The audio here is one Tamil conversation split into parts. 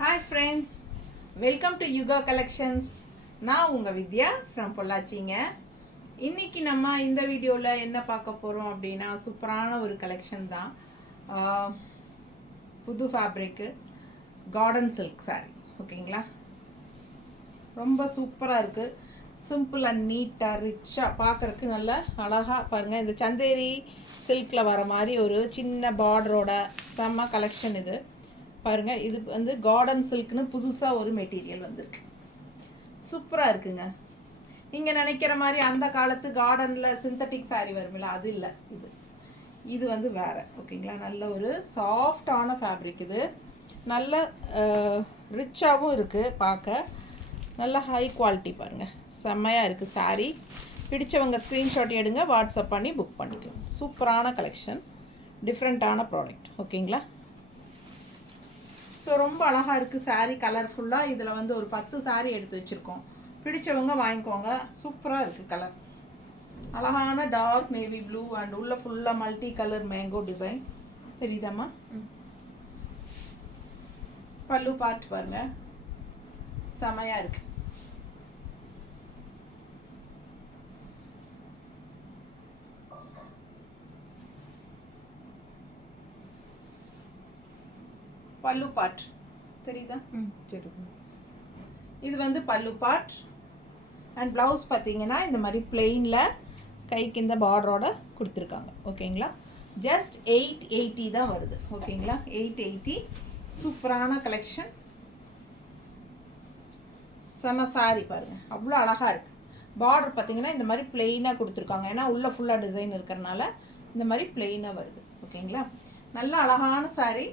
Hi friends welcome to Yuga collections நான் உங்கள் வித்யா ஃப்ரம் பொள்ளாச்சிங்க. இன்றைக்கி நம்ம இந்த வீடியோவில் என்ன பார்க்க போகிறோம் அப்படின்னா சூப்பரான ஒரு கலெக்ஷன் தான். புது ஃபேப்ரிக்கு கார்டன் சில்க் saree. ஓகேங்களா ரொம்ப சூப்பராக இருக்குது சிம்பிள் அண்ட் நீட்டாக ரிச்சாக பார்க்குறக்கு நல்ல அழகாக பாருங்கள் இந்த சந்தேரி சில்கில் வர மாதிரி ஒரு சின்ன பார்டரோட செம்ம கலெக்ஷன் இது. பாருங்கள் இது வந்து கார்டன் சில்க்னு புதுசாக ஒரு மெட்டீரியல் வந்திருக்கு. சூப்பராக இருக்குங்க. நீங்கள் நினைக்கிற மாதிரி அந்த காலத்து கார்டனில் சிந்தட்டிக் saree வருமில்ல அது இல்லை இது. இது வந்து வேறு ஓகேங்களா? நல்ல ஒரு சாஃப்டான ஃபேப்ரிக் இது. நல்ல ரிச்சாகவும் இருக்குது பார்க்க நல்ல ஹை குவாலிட்டி பாருங்கள் செம்மையாக இருக்குது saree. பிடிச்சவங்க ஸ்க்ரீன்ஷாட் எடுங்க வாட்ஸ்அப் பண்ணி புக் பண்ணிக்கலாம். சூப்பரான கலெக்ஷன் டிஃப்ரெண்ட்டான ப்ராடக்ட் ஓகேங்களா? ஸோ ரொம்ப அழகாக இருக்குது saree கலர்ஃபுல்லாக இதில் வந்து ஒரு பத்து saree எடுத்து வச்சுருக்கோம். பிடிச்சவங்க வாங்கிக்கோங்க. சூப்பராக இருக்குது கலர் அழகான டார்க் நேவி ப்ளூ அண்ட் உள்ள ஃபுல்லாக மல்டி கலர் மேங்கோ டிசைன் தெரியுதாம்மா? பல்லு பார்ட் பாருங்க. செமையாக இருக்கு. பல்லு பார்ட் தெரியுதா? சரி இது வந்து பல்லு பார்ட் அண்ட் ப்ளவுஸ் பார்த்தீங்கன்னா இந்த மாதிரி பிளெயினில் கைக்கு இந்த பார்டரோட கொடுத்துருக்காங்க. ஓகேங்களா? ஜஸ்ட் எயிட் எயிட்டி தான் வருது. ஓகேங்களா? எயிட் எயிட்டி சூப்பரான கலெக்ஷன் செம சாரி பாருங்க. அவ்வளோ அழகாக இருக்கு. பார்டர் பார்த்தீங்கன்னா இந்த மாதிரி பிளெயினாக கொடுத்துருக்காங்க. ஏன்னா உள்ளே ஃபுல்லாக டிசைன் இருக்கிறனால இந்த மாதிரி பிளெயினாக வருது. ஓகேங்களா? நல்ல அழகான saree.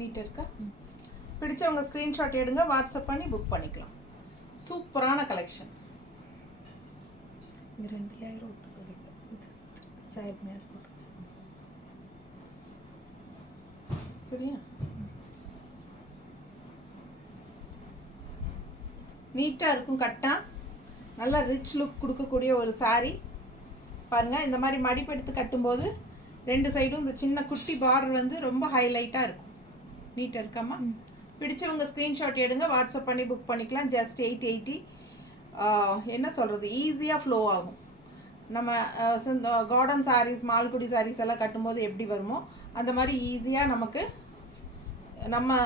நீட்டாக இருக்கா? பிடிச்சவங்க ஸ்க்ரீன்ஷாட் எடுங்க வாட்ஸ்அப் பண்ணி புக் பண்ணிக்கலாம். சூப்பரான கலெக்ஷன் இது ரெண்டு லேயர் விட்டுருக்கு இது சைட் மேலே போட்டு. சரியா? நீட்டாக இருக்கும் கட்டா. நல்ல ரிச் லுக் கொடுக்கக்கூடிய ஒரு saree. பாருங்க இந்த மாதிரி மடிப்பெடுத்து கட்டும்போது ரெண்டு சைடும் இந்த சின்ன குட்டி பார்டர் வந்து ரொம்ப ஹைலைட்டாக இருக்கும். நீட்டாக இருக்காமா பிடிச்சவங்க ஸ்க்ரீன்ஷாட் எடுங்க வாட்ஸ்அப் பண்ணி புக் பண்ணிக்கலாம். ஜஸ்ட் எயிட் எயிட்டி என்ன சொல்கிறது ஈஸியாக ஃப்ளோ ஆகும். நம்ம கார்டன் சாரீஸ் மால்குடி சாரீஸ் எல்லாம் கட்டும்போது எப்படி வருமோ அந்த மாதிரி ஈஸியாக நமக்கு நம்ம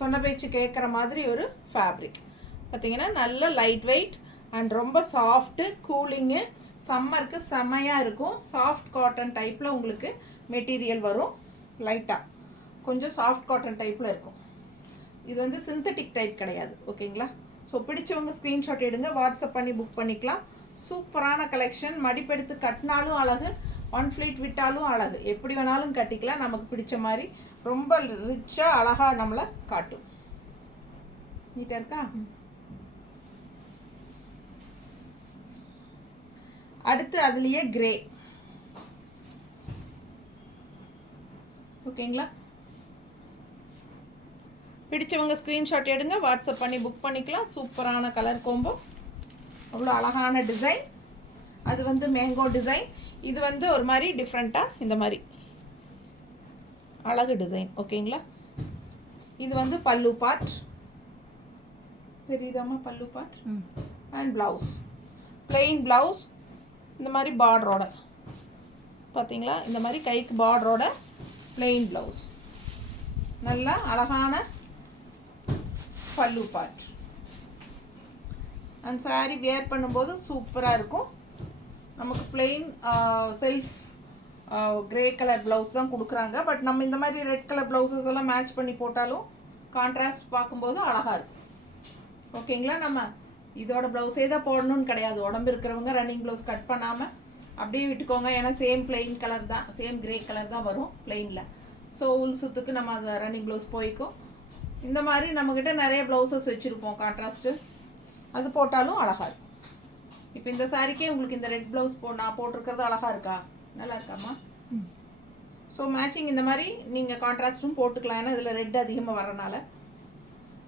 சொன்ன பேச்சு கேட்குற மாதிரி ஒரு ஃபேப்ரிக் பார்த்தீங்கன்னா நல்ல லைட் வெயிட் அண்ட் ரொம்ப சாஃப்ட்டு கூலிங்கு சம்மருக்கு செம்மையாக இருக்கும். சாஃப்ட் காட்டன் டைப்பில் உங்களுக்கு மெட்டீரியல் வரும். லைட்டாக கொஞ்சம் சாஃப்ட் காட்டன் டைப்பில் இருக்கும். இது வந்து சிந்தட்டிக் டைப் கிடையாது ஓகேங்களா? ஸோ பிடிச்சவங்க ஸ்க்ரீன்ஷாட் எடுங்க வாட்ஸ்அப் பண்ணி புக் பண்ணிக்கலாம். சூப்பரான கலெக்ஷன் மடிப்பெடுத்து கட்டினாலும் அழகு ஒன் ஃப்ளீட் விட்டாலும் அழகு. எப்படி வேணாலும் கட்டிக்கலாம் நமக்கு பிடிச்ச மாதிரி. ரொம்ப ரிச்சாக அழகாக நம்மளை காட்டும். நீட்டாக இருக்கா? அடுத்து அதுலேயே கிரே ஓகேங்களா? பிடிச்சவங்க ஸ்க்ரீன்ஷாட் எடுங்க வாட்ஸ்அப் பண்ணி புக் பண்ணிக்கலாம். சூப்பரான கலர் கோம்போ அவ்வளோ அழகான டிசைன் அது வந்து மேங்கோ டிசைன் இது வந்து ஒரு மாதிரி டிஃப்ரெண்ட்டாக இந்த மாதிரி. அழகு டிசைன் ஓகேங்களா இது வந்து பல்லு பார்ட் தெரியுதாம்மா பல்லு பார்ட் ம். அண்ட் ப்ளவுஸ் plain ப்ளவுஸ் இந்த மாதிரி பார்டரோட பார்த்தீங்களா இந்த மாதிரி கைக்கு பார்டரோட plain ப்ளவுஸ் நல்லா அழகான பல்லு பார்ட் அண்ட் saree வியர் பண்ணும்போது சூப்பராக இருக்கும். நமக்கு plain self grey colour blouse தான் கொடுக்குறாங்க. பட் நம்ம இந்த மாதிரி ரெட் கலர் ப்ளவுசஸ் எல்லாம் மேட்ச் பண்ணி போட்டாலும் கான்ட்ராஸ்ட் பார்க்கும்போது அழகாக இருக்கும். ஓகேங்களா நம்ம இதோட ப்ளவுஸே தான் போடணும்னு கிடையாது. உடம்பு இருக்கிறவங்க ரன்னிங் ப்ளவுஸ் கட் பண்ணாமல் அப்படியே விட்டுக்கோங்க. ஏன்னா சேம் பிளெயின் கலர் தான் சேம் கிரே கலர் தான் வரும் பிளெயினில் ஸோ உள் சுத்துக்கு நம்ம அதை ரன்னிங் ப்ளவுஸ் போய்க்கும். இந்த மாதிரி நம்மக்கிட்ட நிறைய ப்ளவுசஸ் வச்சுருப்போம் கான்ட்ராஸ்ட்டு அது போட்டாலும் அழகாக இருக்கும். இப்போ இந்த சாரிக்கே உங்களுக்கு இந்த ரெட் ப்ளவுஸ் போ நான் போட்டிருக்கிறது அழகாக இருக்கா? நல்லா இருக்காம்மா. ம். ஸோ மேட்சிங் இந்த மாதிரி நீங்கள் கான்ட்ராஸ்ட்டும் போட்டுக்கலாம். ஏன்னா இதில் ரெட் அதிகமாக வரனால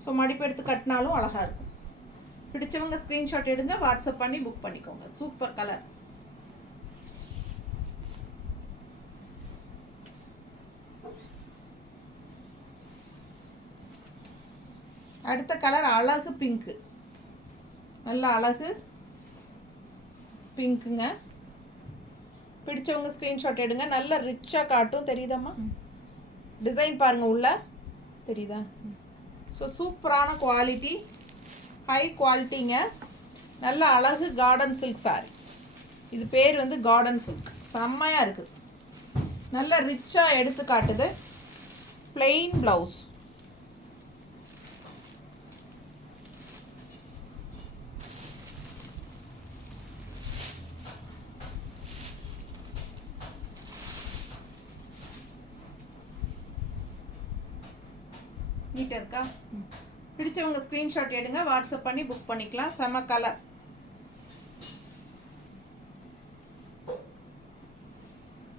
ஸோ மடிப்பு எடுத்து கட்டினாலும் அழகாக இருக்கும். பிடிச்சவங்க ஸ்க்ரீன்ஷாட் எடுங்க வாட்ஸ்அப் பண்ணி புக் பண்ணிக்கோங்க. சூப்பர் கலர் அடுத்த கலர் அழகு பிங்க்கு நல்ல அழகு பிங்க்குங்க பிடிச்சவங்க ஸ்க்ரீன்ஷாட் எடுங்க. நல்ல ரிச்சாக காட்டும். தெரியுதாம்மா? டிசைன் பாருங்க உள்ள. தெரியுதா? ஸோ சூப்பரான குவாலிட்டி ஹை குவாலிட்டிங்க நல்ல அழகு கார்டன் சில்க் சாரி இது பேர் வந்து கார்டன் சில்க் செம்மையாக இருக்குது நல்ல ரிச்சாக எடுத்து காட்டுது. Plain ப்ளவுஸ் நீட்டாக இருக்கா பிடிச்சவங்க ஸ்க்ரீன்ஷாட் எடுங்க வாட்ஸ்அப் பண்ணி புக் பண்ணிக்கலாம். செம கலர்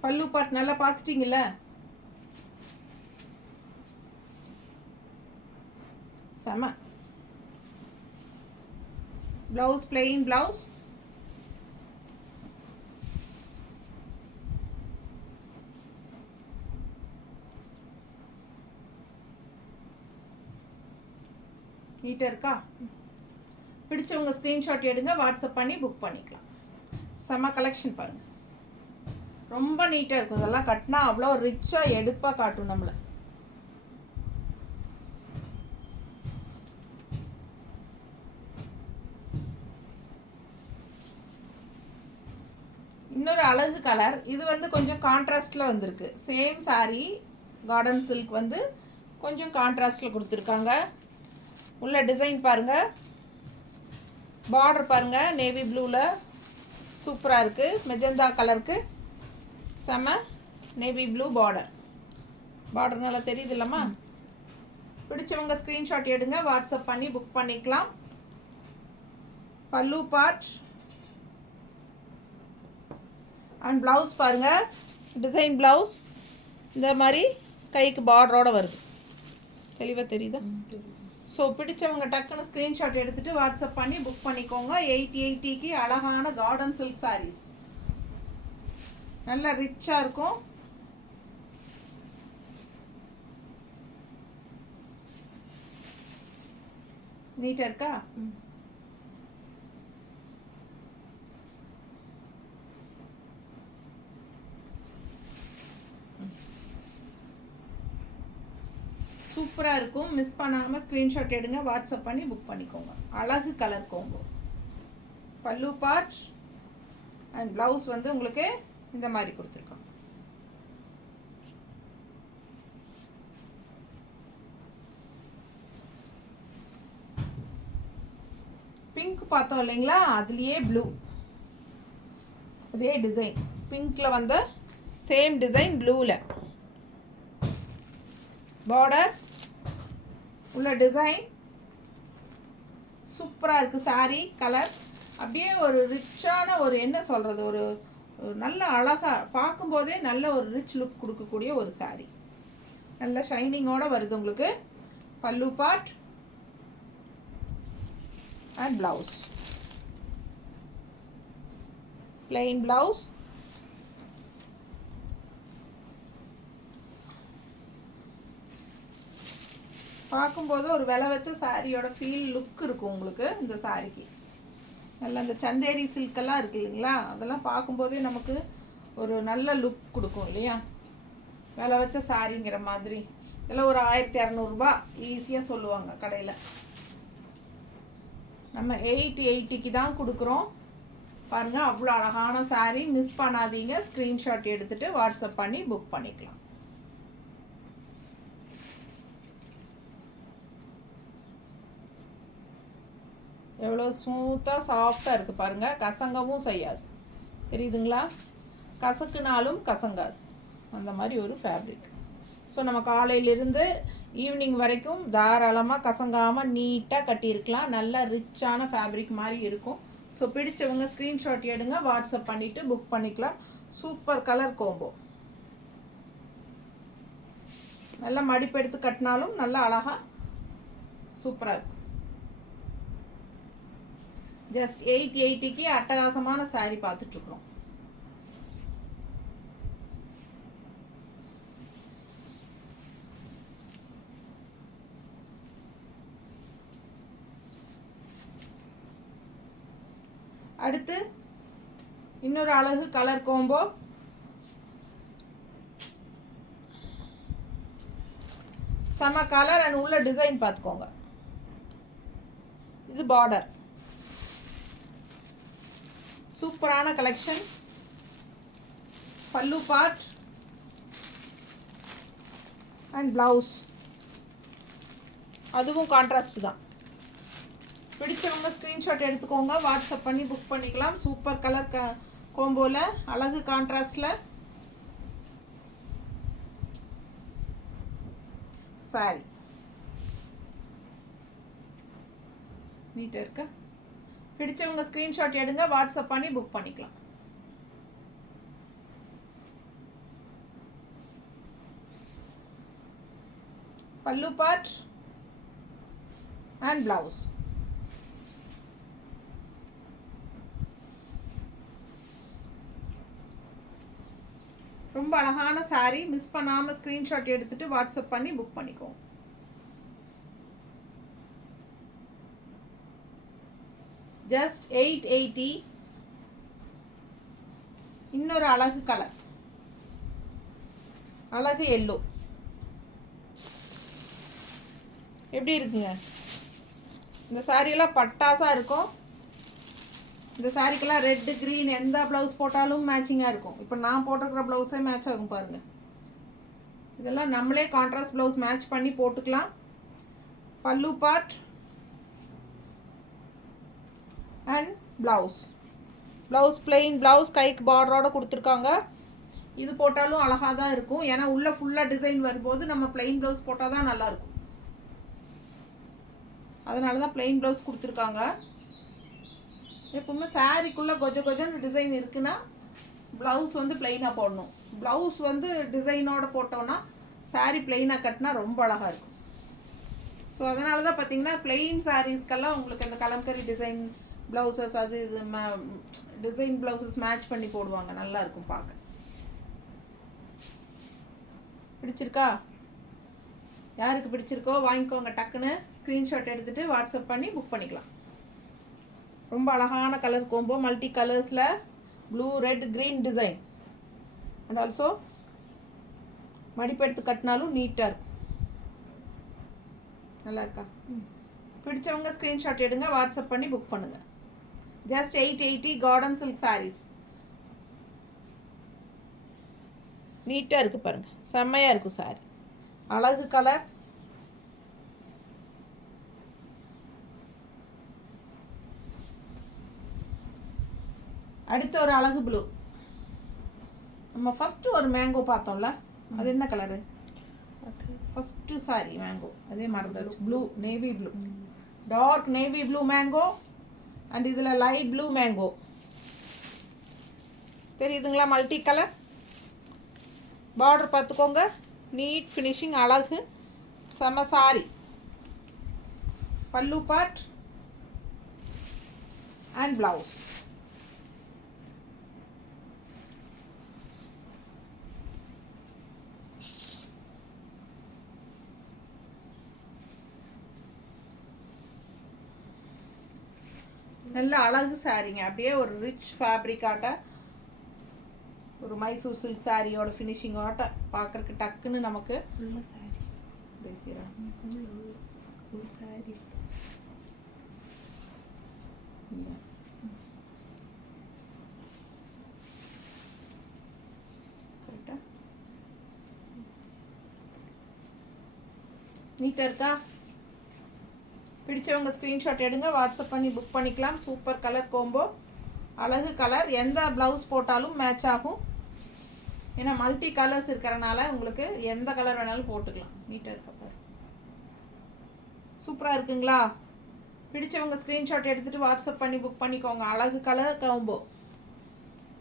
பல்லு பாட் நல்லா பார்த்துட்டீங்கல்ல? செம. ப்ளவுஸ் பிளெயின் ப்ளவுஸ் நீட்டாக இருக்கா? பிடிச்சவங்க ஸ்க்ரீன்ஷாட் எடுங்க வாட்ஸ்அப் பண்ணி புக் பண்ணிக்கலாம். செம்ம கலெக்ஷன் பாருங்கள் ரொம்ப நீட்டாக இருக்கும். இதெல்லாம் கட்டினா அவ்வளோ ரிச்சாக எடுப்பாக காட்டும் நம்மளை. இன்னொரு அழகு கலர் இது வந்து கொஞ்சம் கான்ட்ராஸ்டில் வந்திருக்கு. சேம் சாரீ கார்டன் சில்க் வந்து கொஞ்சம் கான்ட்ராஸ்டில் கொடுத்துருக்காங்க. உள்ள டிசைன் பாருங்க. பார்டர் பாருங்க நேவி ப்ளூவில் சூப்பராக இருக்குது மெஜந்தா கலருக்கு செம நேவி ப்ளூ பார்டர் பார்டர் நல்லா தெரியுது இல்லம்மா? பிடிச்சவங்க ஸ்க்ரீன்ஷாட் எடுங்க. வாட்ஸ்அப் பண்ணி புக் பண்ணிக்கலாம். பல்லு பார்ட் அண்ட் ப்ளவுஸ் பாருங்க. டிசைன் ப்ளவுஸ் இந்த மாதிரி கைக்கு பார்டரோட வருது. தெளிவாக தெரியுதா. ஸோ பிடிச்சவங்க டக்குன்னு ஸ்க்ரீன்ஷாட் எடுத்துட்டு வாட்ஸ்அப் பண்ணி புக் பண்ணிக்கோங்க. எயிட் எயிட்டிக்கு அழகான கார்டன் சில்க் சாரீஸ் நல்லா ரிச்சாக இருக்கும். நீட்டாக இருக்கா ம் சூப்பராக இருக்கும். மிஸ் பண்ணாமல் ஸ்க்ரீன்ஷாட் எடுங்க. வாட்ஸ்அப் பண்ணி புக் பண்ணிக்கோங்க. அழகு கலர் கோம்போ பல்லு பார்ட் அண்ட் ப்ளவுஸ் வந்து உங்களுக்கு இந்த மாதிரி கொடுத்துருக்கோம். பிங்க் பார்த்தோம் இல்லைங்களா? அதுலேயே ப்ளூ அதே டிசைன் பிங்க்கில் வந்து சேம் டிசைன் ப்ளூவில் பார்டர் உள்ள டிசைன் சூப்பராக இருக்குது சாரீ கலர் அப்படியே ஒரு ரிச்சான ஒரு என்ன சொல்கிறது ஒரு ஒரு நல்ல அழகாக பார்க்கும்போதே நல்ல ஒரு ரிச் லுக் கொடுக்கக்கூடிய ஒரு saree. நல்ல ஷைனிங்கோடு வருது உங்களுக்கு. பல்லு part and blouse plain blouse பார்க்கும்போது ஒரு விலை வச்ச சாரியோட ஃபீல் லுக் இருக்கும் உங்களுக்கு இந்த சாரிக்கு. நல்ல அந்த சந்தேரி சில்கெல்லாம் இருக்கு இல்லைங்களா? அதெல்லாம் பார்க்கும்போதே நமக்கு ஒரு நல்ல லுக் கொடுக்கும் இல்லையா? விலை வச்ச சாரிங்கிற மாதிரி. இதெல்லாம் ஒரு ஆயிரத்தி இரநூறுபா ஈஸியாக சொல்லுவாங்க கடையில். நம்ம எயிட் எயிட்டிக்கு தான் கொடுக்குறோம். பாருங்கள் அவ்வளோ அழகான saree. மிஸ் பண்ணாதீங்க. ஸ்க்ரீன்ஷாட் எடுத்துகிட்டு வாட்ஸ்அப் பண்ணி புக் பண்ணிக்கலாம். எவ்வளோ ஸ்மூத்தாக சாஃப்டாக இருக்குது பாருங்கள் கசங்கவும் செய்யாது. தெரியுதுங்களா? கசக்குனாலும் கசங்காது. அந்த மாதிரி ஒரு ஃபேப்ரிக் ஸோ நம்ம காலையிலிருந்து ஈவினிங் வரைக்கும் தாராளமாக கசங்காமல் நீட்டாக கட்டியிருக்கலாம். நல்ல ரிச்சான ஃபேப்ரிக் மாதிரி இருக்கும். ஸோ பிடிச்சவங்க ஸ்க்ரீன்ஷாட் எடுங்க. வாட்ஸ்அப் பண்ணிவிட்டு புக் பண்ணிக்கலாம். சூப்பர் கலர் கோம்போ நல்லா மடிப்பு எடுத்து கட்டினாலும் நல்லா அழகாக சூப்பராக இருக்கும். ஜஸ்ட் எயிட் எயிட்டிக்கு அட்டகாசமான saree பார்த்துட்ருக்குறோம். அடுத்து இன்னொரு அழகு கலர் கோம்போ செம கலர் அண்ட் உள்ள டிசைன் பார்த்துக்கோங்க. இது பார்டர் சூப்பரான கலெக்ஷன் பல்லு பார்ட் அண்ட் ப்ளவுஸ் அதுவும் கான்ட்ராஸ்ட் தான். பிடிச்சவங்க ஸ்க்ரீன்ஷாட் எடுத்துக்கோங்க. வாட்ஸ்அப் பண்ணி புக் பண்ணிக்கலாம். சூப்பர் கலர் க கோம்போவில் அழகு கான்ட்ராஸ்டில் சாரி நீட்டாக இருக்கா? பிடிச்சவங்க ஸ்க்ரீன்ஷாட் எடுங்க வாட்ஸ்அப் பண்ணி புக் பண்ணிக்கலாம். பல்லு பார்ட் அண்ட் பிளவுஸ் ரொம்ப அழகான saree மிஸ் பண்ணாமல் ஸ்க்ரீன்ஷாட் எடுத்துட்டு வாட்ஸ்அப் பண்ணி புக் பண்ணிக்கோங்க ஜஸ்ட் எயிட் எயிட்டி இன்னொரு அழகு கலர் அழகு எல்லோ எப்படி இருக்குங்க? இந்த சாரியெல்லாம் பட்டாசாக இருக்கும். இந்த சாரிக்கெல்லாம் ரெட்டு க்ரீன் எந்த ப்ளவுஸ் போட்டாலும் மேட்சிங்காக இருக்கும். இப்போ நான் போட்டிருக்கிற ப்ளவுஸே மேட்ச் ஆகும் பாருங்கள் இதெல்லாம் நம்மளே கான்ட்ராஸ்ட் ப்ளவுஸ் மேட்ச் பண்ணி போட்டுக்கலாம். பல்லு part and blouse blouse plain blouse கைக்கு பார்டரோட கொடுத்துருக்காங்க. இது போட்டாலும் அழகாக தான் இருக்கும். ஏன்னா உள்ளே ஃபுல்லாக டிசைன் வரும்போது நம்ம பிளெயின் ப்ளவுஸ் போட்டால் தான் நல்லாயிருக்கும் அதனால தான் பிளெயின் ப்ளவுஸ் கொடுத்துருக்காங்க. எப்பவுமே சாரீக்குள்ளே கொஜ கொஜன்னு டிசைன் இருக்குன்னா ப்ளவுஸ் வந்து பிளெயினாக போடணும். ப்ளவுஸ் வந்து டிசைனோட போட்டோன்னா சாரீ பிளெயினாக கட்டினா ரொம்ப அழகாக இருக்கும். ஸோ அதனால தான் பார்த்தீங்கன்னா பிளெயின் சாரீஸ்க்கெல்லாம் உங்களுக்கு அந்த கலம்கரி டிசைன் ப்ளவுசஸ் அது இது டிசைன் ப்ளவுசஸ் மேட்ச் பண்ணி போடுவாங்க. நல்லா இருக்கும் பார்க்க. பிடிச்சிருக்கா? யாருக்கு பிடிச்சிருக்கோ வாங்கிக்கோங்க டக்குன்னு. ஸ்க்ரீன்ஷாட் எடுத்துகிட்டு வாட்ஸ்அப் பண்ணி புக் பண்ணிக்கலாம். ரொம்ப அழகான கலர் கோம்போ மல்டி கலர்ஸில் blue red green design and also மடிப்பெடுத்து கட்டினாலும் நீட்டாக இருக்கும். நல்லா இருக்கா பிடிச்சவங்க ஸ்க்ரீன்ஷாட் எடுங்க வாட்ஸ்அப் பண்ணி புக் பண்ணுங்கள் just eight eighty cotton silk saris நீட்டாக இருக்குது பாருங்கள் செம்மையாக இருக்கும் சாரி அழகு கலர் அடுத்து ஒரு அழகு ப்ளூ நம்ம ஃபஸ்ட்டு ஒரு மேங்கோ பார்த்தோம்ல அது என்ன கலரு ஃபஸ்ட்டு சாரி மேங்கோ அதே மறந்துச்சு blue navy blue dark navy blue mango and இதில் லைட் ப்ளூ மேங்கோ தெரியுதுங்களா மல்டி கலர் பார்டர் பார்த்துக்கோங்க. நீட் ஃபினிஷிங் அழகு. செம சாரி. பல்லு பாட் அண்ட் ப்ளவுஸ் நல்ல அழகு சாரீங்க. அப்படியே ஒரு ரிச் ஃபேப்ரிக்காட்ட ஒரு மைசூர் சில்க் சாரியோட ஃபினிஷிங்கோட்ட பார்க்கறக்கு டக்குன்னு நமக்கு உள்ள சாரி பேசிடுறேன் உள்ள உள்ள உள் சாரி கரெக்டா நீட்டாக இருக்கா பிடிச்சவங்க ஸ்க்ரீன்ஷாட் எடுங்க வாட்ஸ்அப் பண்ணி புக் பண்ணிக்கலாம். சூப்பர் கலர் கோம்போ அழகு கலர் எந்த ப்ளவுஸ் போட்டாலும் மேட்ச் ஆகும். ஏன்னா மல்டி கலர்ஸ் இருக்கிறனால உங்களுக்கு எந்த கலர் வேணாலும் போட்டுக்கலாம். நீட்டாக இருக்க பாரு. சூப்பராக இருக்குங்களா? பிடிச்சவங்க ஸ்க்ரீன்ஷாட் எடுத்துகிட்டு வாட்ஸ்அப் பண்ணி புக் பண்ணிக்கோங்க. அழகு கலர் காம்போ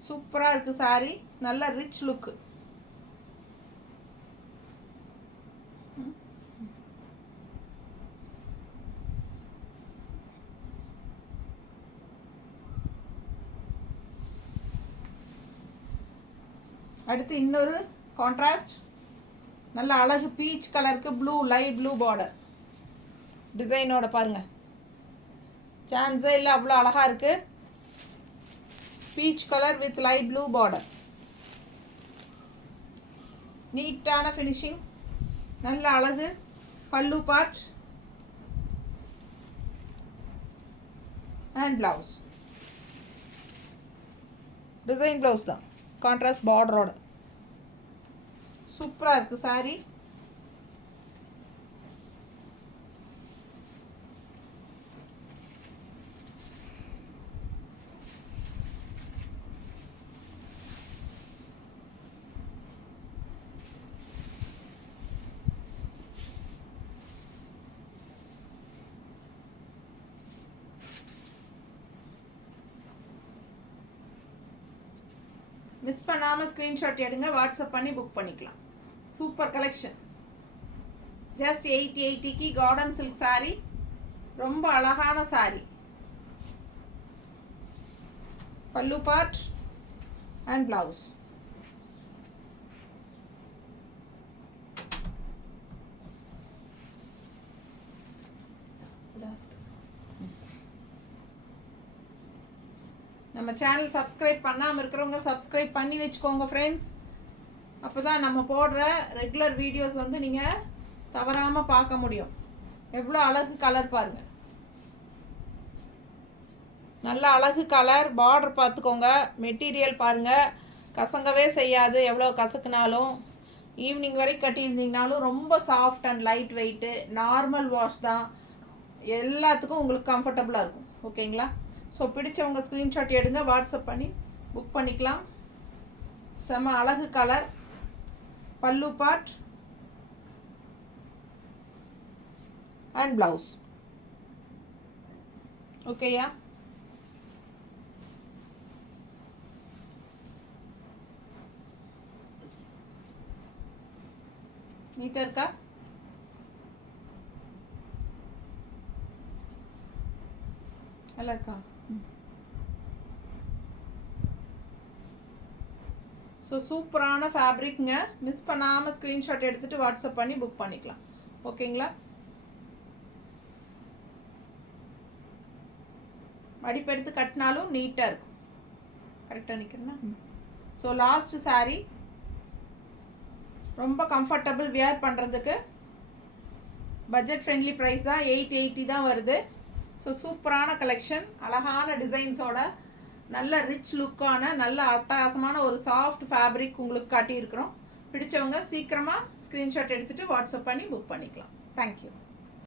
சூப்பராக இருக்குது சாரி நல்ல ரிச் லுக்கு அடுத்து இன்னொரு கான்ட்ராஸ்ட் நல்ல அழகு பீச் கலருக்கு ப்ளூ லைட் ப்ளூ பார்டர் டிசைனோட பாருங்கள் சான்ஸே இல்லை அவ்வளோ அழகாக இருக்குது peach colour with light blue border நீட்டான ஃபினிஷிங் நல்ல அழகு. பல்லு part and blouse design blouse தான். கான்ட்ராஸ்ட் பார்டரோட சூப்பராக இருக்குது சாரீ மிஸ் பண்ணாமல் ஸ்க்ரீன்ஷாட் எடுங்க வாட்ஸ்அப் பண்ணி புக் பண்ணிக்கலாம். சூப்பர் கலெக்ஷன் ஜஸ்ட் எயிட் எயிட்டிக்கு கார்டன் சில்க் saree. ரொம்ப அழகான saree. பல்லு பார்ட் அண்ட் பிளவுஸ் நம்ம சேனல் சப்ஸ்கிரைப் பண்ணாமல் இருக்கிறவங்க சப்ஸ்கிரைப் பண்ணி வச்சுக்கோங்க ஃப்ரெண்ட்ஸ் அப்போ தான் நம்ம போடுற ரெகுலர் வீடியோஸ் வந்து நீங்கள் தவறாமல் பார்க்க முடியும். எவ்வளோ அழகு கலர் பாருங்கள் நல்ல அழகு கலர் பார்டர் பார்த்துக்கோங்க. மெட்டீரியல் பாருங்கள் கசங்கவே செய்யாது. எவ்வளோ கசக்குனாலும். ஈவினிங் வரைக்கும் கட்டியிருந்தீங்கனாலும் ரொம்ப soft and light weight normal wash தான். எல்லாத்துக்கும் உங்களுக்கு கம்ஃபர்டபுளாக இருக்கும். ஓகேங்களா ஸோ பிடிச்சவங்க ஸ்க்ரீன்ஷாட் எடுங்க வாட்ஸ்அப் பண்ணி புக் பண்ணிக்கலாம். செம அழகு கலர் பல்லு பார்ட் அண்ட் ப்ளவுஸ் ஓகேயா நீட்டாக இருக்கா? நல்லா இருக்கா? ஸோ சூப்பரான ஃபேப்ரிக்ங்க மிஸ் பண்ணாமல் ஸ்க்ரீன்ஷாட் எடுத்துகிட்டு வாட்ஸ்அப் பண்ணி புக் பண்ணிக்கலாம். ஓகேங்களா மடிப்பெடுத்து கட்டினாலும் நீட்டாக இருக்கும். கரெக்டாக நிற்கிறேன்னா ஸோ லாஸ்ட் saree. ரொம்ப கம்ஃபர்டபுள் வியர் பண்ணுறதுக்கு பட்ஜெட் ஃப்ரெண்ட்லி ப்ரைஸ் தான் எயிட் எயிட்டி தான் வருது. ஸோ சூப்பரான கலெக்ஷன் அழகான டிசைன்ஸோட நல்ல ரிச் லுக்கான நல்ல அட்டகாசமான ஒரு சாஃப்ட் ஃபேப்ரிக் உங்களுக்கு காட்டியிருக்கிறோம். பிடிச்சவங்க சீக்கிரமாக ஸ்க்ரீன்ஷாட் எடுத்துகிட்டு வாட்ஸ்அப் பண்ணி புக் பண்ணிக்கலாம். தேங்க்யூ